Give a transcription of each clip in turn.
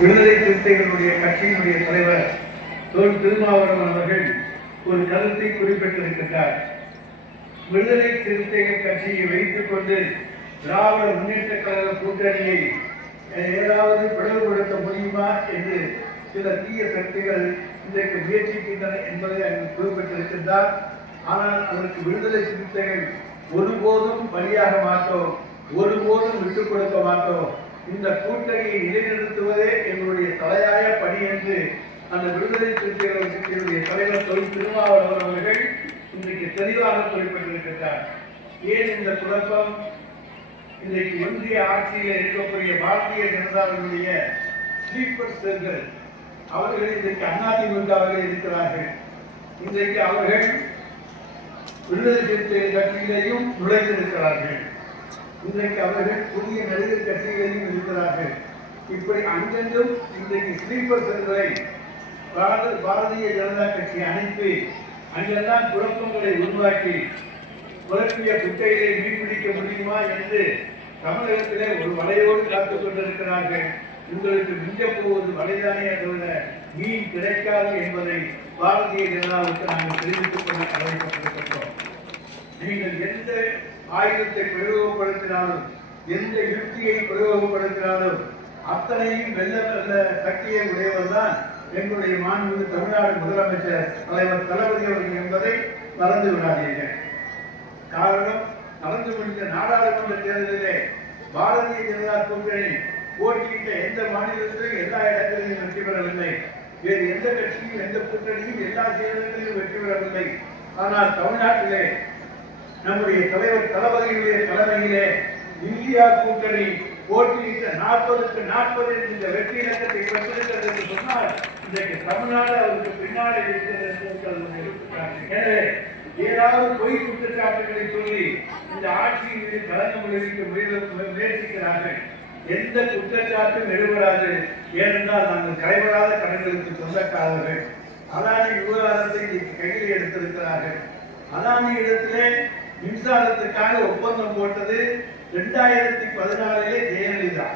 விடுதலை சிறுத்தைகளுடைய கட்சியினுடைய தலைவர் தொல் திருமாவளவன் அவர்கள் ஒரு கருத்தை குறிப்பிட்டிருக்கிறார். விடுதலை சிறுத்தைகள் கட்சியை வைத்துக் கொண்டு திராவிட முன்னேற்ற கழக கூட்டணியை ஏதாவது பிளவுபடுத்த முடியுமா என்று சில தீய சக்திகள் இன்றைக்கு முயற்சிக்கின்றன என்பதை அங்கு குறிப்பிட்டிருக்கின்றார். ஆனால் அதற்கு விடுதலை சிறுத்தைகள் ஒருபோதும் பலியாக மாட்டோம், ஒருபோதும் விட்டுக் கொடுக்க மாட்டோம். இந்த கூட்டணியை நிலைநிறுத்துவதே எங்களுடைய தலையாய பணி என்று அந்த விடுதலை சிறுத்தைகள் கட்சியினுடைய தலைவர் தொல் திருமாவளவன் அவர்கள் இன்றைக்கு தெளிவாக குறிப்பிட்டிருக்கிறார். ஏன் இந்த குழப்பம்? இன்றைக்கு ஒன்றிய ஆட்சியில் இருக்கக்கூடிய பாரதிய ஜனதாவினுடைய ஸ்லீப்பர் செல்கள் அவர்கள் இன்றைக்கு அதிமுகவில் இருக்கிறார்கள். இன்றைக்கு அவர்கள் விடுதலை சிறுத்தைகள் கட்சியிலேயும் நுழைந்திருக்கிறார்கள். இன்றைக்கு அவர்கள் புதிய நடிகர் கட்சிகளிலும் இருக்கிறார்கள். இப்படி அங்கெங்கும் இன்றைக்கு ஸ்லீப்பர் செல்களை பாரதிய ஜனதா கட்சி அனுப்பி அங்கெல்லாம் குழப்பங்களை உருவாக்கி குழப்பிய குட்டையை மீன்பிடிக்க முடியுமா என்று தமிழகத்திலே ஒரு வலையோடு காத்துக் கொண்டிருக்கிறார்கள். உங்களுக்கு மிஞ்ச போவது வலைதானே தவிர மீன் கிடைக்காது என்பதை பாரதிய ஜனதாவுக்கு நாங்கள் தெரிவித்துக் கொள்ள கடமைப்பட்டிருக்கின்றோம். நீங்கள் எந்த ஆயுதத்தை பிரயோகப்படுத்தினாலும், எந்த யுக்தியை பிரயோகப்படுத்தினாலும் அத்தனையும் வெல்ல சக்தியை உடையவர் தான் எங்களுடைய மாண்புமிகு தமிழ்நாடு முதலமைச்சர் தலைவர் தளபதி அவர்கள் என்பதை மறந்து விடாதீர்கள். காரணம், நடந்து முடிந்த நாடாளுமன்ற தேர்தலிலே பாரதிய ஜனதா கூட்டணி போட்டியிட்ட எந்த மாநிலத்திலும் எல்லா இடங்களிலும் வெற்றி பெறவில்லை. வேறு எந்த கட்சியும் எந்த கூட்டணியும் எல்லா தேர்தல்களிலும் வெற்றி பெறவில்லை. ஆனால் தமிழ்நாட்டிலே நம்முடைய தலைவர் தளபதியுடைய தலைமையிலே இந்தியா கூட்டணி போட்டியிட்ட 40க்கு 40 இந்த வெற்றி இலக்கத்தை பெற்றிருக்கிறது என்று சொன்னால் இன்றைக்கு தமிழ்நாடு அவருக்கு பின்னாடி இருக்கிறது. எனவே ஏதாவது பொய் குற்றச்சாட்டுகளை சொல்லி இந்த ஆட்சியின் மீது கலந்து விளைவிக்க முயற்சிக்கிறார்கள். எந்த குற்றச்சாட்டும் எடுபடாது. ஏனென்றால் நாங்கள் கைவிடாத கடன்களுக்கு சொந்தக்காரர்கள். அதானி விவகாரத்தை கையில் எடுத்திருக்கிறார்கள். அதானி இடத்திலே மின்சாரத்துக்காக ஒப்பந்தம் போட்டது 2014 ஜெயலலிதா,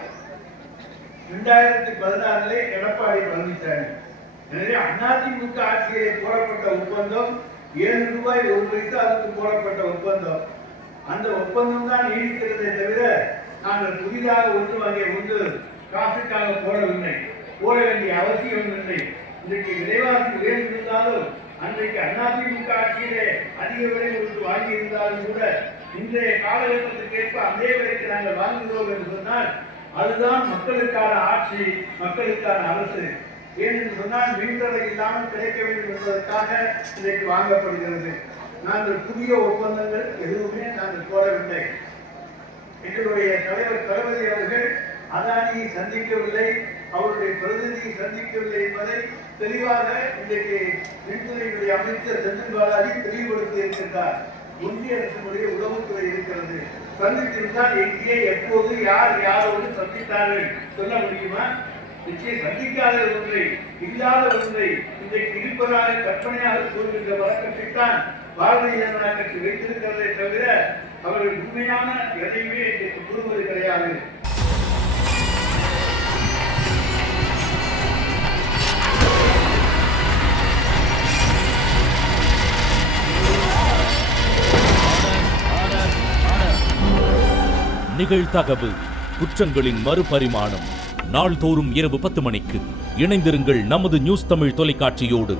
2016 எடப்பாடி பழனிசாமி. எனவே அதிமுக ஆட்சியிலே போடப்பட்ட ஒப்பந்தம் ₹7 1 பைசாவுக்கு போடப்பட்ட ஒப்பந்தம். அந்த ஒப்பந்தம் தான் நீடிக்கிறதே தவிர நாங்கள் புதிதாக ஒன்று காசுக்காக போடவில்லை, போட வேண்டிய அவசியம் இல்லை. இன்றைக்கு விலைவாசி உயர்ந்திருந்தாலும் அன்றைக்கு அதிமுக ஆட்சியிலே அதிக விலை கொடுத்து வாங்கியிருந்தாலும் கூட இன்றைய காலகட்டத்திற்கு ஏற்ப அதே விலைக்கு நாங்கள் வாங்குகிறோம் என்று சொன்னால் அதுதான் மக்களுக்கான ஆட்சி, மக்களுக்கான அரசு. ஏனென்று சொன்னால் மின்தடை இல்லாமல் கிடைக்க வேண்டும் என்பதற்காக இன்றைக்கு வாங்கப்படுகிறது. நாங்கள் புதிய ஒப்பந்தங்கள் எதுவுமே நாங்கள் போடவில்லை. எங்களுடைய தலைவர் தளபதி அவர்கள் அதானியை சந்திக்கவில்லை, அவருடைய பிரதிநிதியை சந்திக்கவில்லை என்பதை தெளிவாக இன்றைக்கு மின்துறையினுடைய அமைச்சர் செந்தில் பாலாஜி தெளிவுபடுத்தி இருக்கின்றார். ஒன்றிய அரசினுடைய உளவுத்துறை இருக்கிறது. சந்தித்திருந்தால் எங்கே, எப்போது, யாரோடு சந்தித்தார்கள் சொல்ல முடியுமா? நிச்சயம் சந்திக்காத ஒன்றை, இல்லாத ஒன்றை இன்றைக்கு இருப்பதாக கற்பனையாக கூறுகின்ற வழக்கத்தைத்தான் பாரதிய ஜனதா கட்சி வைத்திருக்கிறதை தவிர அவர்கள் உண்மையான எதையுமே இன்றைக்கு கூறுவது கிடையாது. நிகழ்தகவு குற்றங்களின் மறுபரிமாணம் நாள்தோறும் இரவு 10 மணிக்கு இணைந்திருங்கள் நமது நியூஸ் தமிழ் தொலைக்காட்சியோடு.